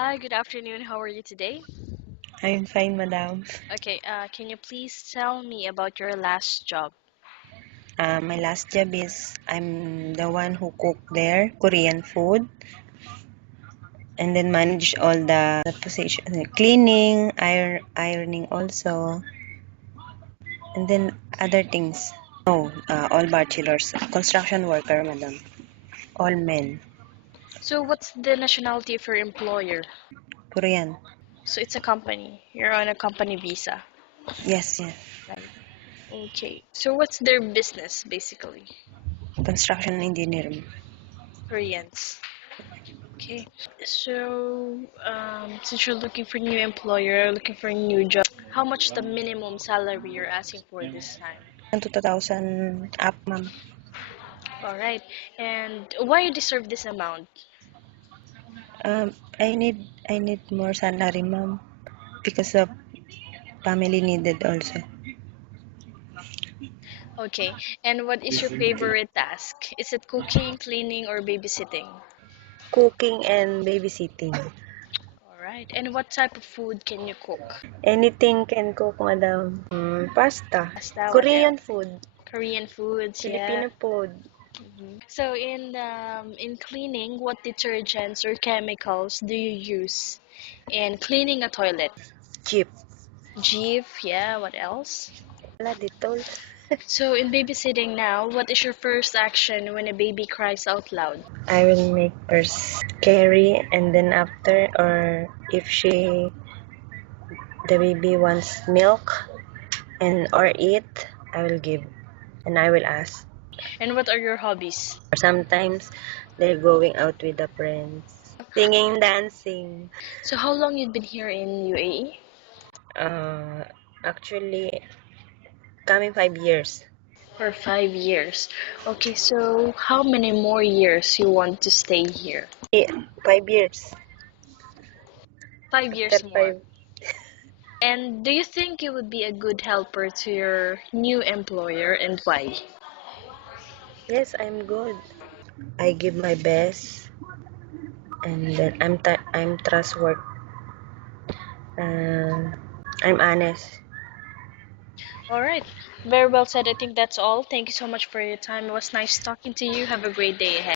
Hi, good afternoon. How are you today? I'm fine, madam. Okay, can you please tell me about your last job? My last job is I'm the one who cook there, Korean food, and then manage all the position, cleaning, ironing also, and then other things. No, all bachelors, construction worker, madam. All men, So, what's the nationality of your employer? Korean. So, it's a company. You're on a company visa, Yes, yeah. right? Okay. So, what's their business basically? Construction engineer. Koreans. Okay. So, since you're looking for new employer, looking for a new job, how much the minimum salary you're asking for this time? To 2,000 up, ma'am. All right. And why you deserve this amount? I need more salary, ma'am, because of family needed also. Okay. And what is your favorite task? Is it cooking, cleaning, or babysitting? Cooking and babysitting. All right. And what type of food can you cook? Anything can cook, madam. Pasta. Pasta, what Korean else? food. Korean foods, yeah. Filipino food. So in cleaning, what detergents or chemicals do you use in cleaning a toilet? Jeep. Jif, yeah, what else? Wala dito. So in babysitting now, what is your first action when a baby cries out loud? I will make first carry and then after, or if the baby wants milk and or eat, I will give and I will ask. And what are your hobbies? Or sometimes they're going out with the friends. Singing, dancing. So how long you've been here in UAE? Uh, actually, coming 5 years. For 5 years. Okay, so how many more years you want to stay here? 5 years. 5 years After more. 5, And do you think you would be a good helper to your new employer and why? yes, I'm good. I give my best, and then I'm trustworthy. Uh, I'm honest. All right. Very well said. I think that's all. Thank you so much for your time. It was nice talking to you. Have a great day ahead.